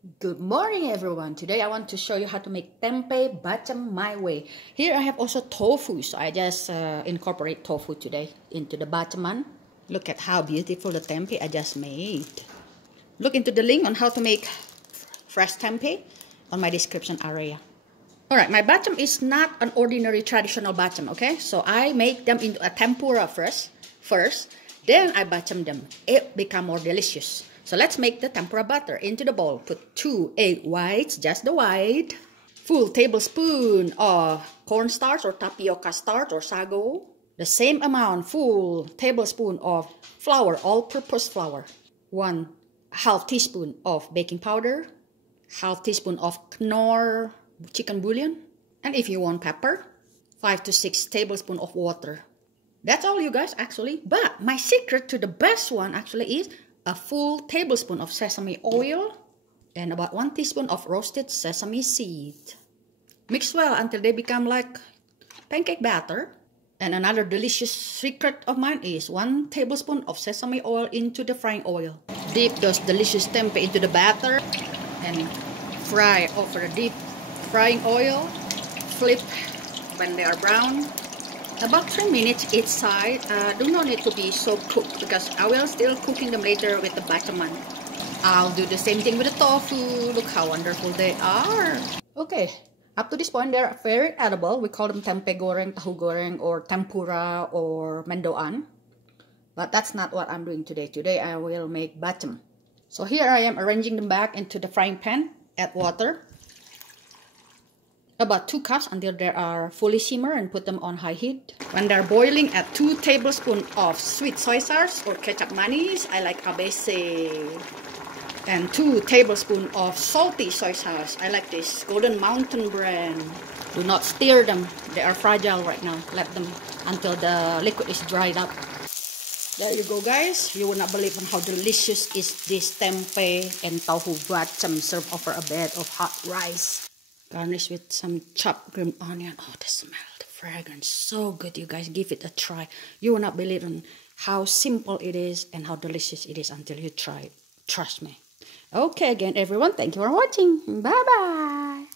Good morning, everyone. Today I want to show you how to make tempeh bacem my way. Here I have also tofu, so I just incorporate tofu today into the baceman. Look at how beautiful the tempeh I just made. Look into the link on how to make fresh tempeh on my description area. Alright, my bacem is not an ordinary traditional bacem, okay? So I make them into a tempura first, then I bacem them. It become more delicious. So let's make the tempura batter. Into the bowl, put 2 egg whites, just the white. Full tablespoon of cornstarch or tapioca starch or sago. The same amount, full tablespoon of flour, all-purpose flour. 1/2 teaspoon of baking powder. 1/2 teaspoon of Knorr chicken bouillon. And if you want pepper, 5 to 6 tablespoons of water. That's all, you guys, actually. But my secret to the best one actually is a full tablespoon of sesame oil and about 1 teaspoon of roasted sesame seed. Mix well until they become like pancake batter. And another delicious secret of mine is 1 tablespoon of sesame oil into the frying oil. Dip those delicious tempeh into the batter and fry over the deep frying oil. Flip when they are brown. About 3 minutes each side. Do not need to be so cooked because I will still cooking them later with the baceman. I'll do the same thing with the tofu. Look how wonderful they are. Okay, up to this point they're very edible. We call them tempeh goreng, tahu goreng, or tempura or mendoan. But that's not what I'm doing today. Today I will make bacem. So here I am arranging them back into the frying pan. Add water. About 2 cups until they are fully simmer and put them on high heat. When they're boiling, add 2 tablespoons of sweet soy sauce or ketchup manis. I like ABC. And 2 tablespoons of salty soy sauce. I like this Golden Mountain brand. Do not stir them. They are fragile right now. Let them until the liquid is dried up. There you go, guys. You will not believe how delicious is this tempeh and tofu bacem served over a bed of hot rice. Garnish with some chopped green onion. Oh, the smell, the fragrance, so good, you guys. Give it a try. You will not believe in how simple it is and how delicious it is until you try it. Trust me. Okay, again, everyone, thank you for watching. Bye-bye.